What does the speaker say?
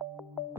you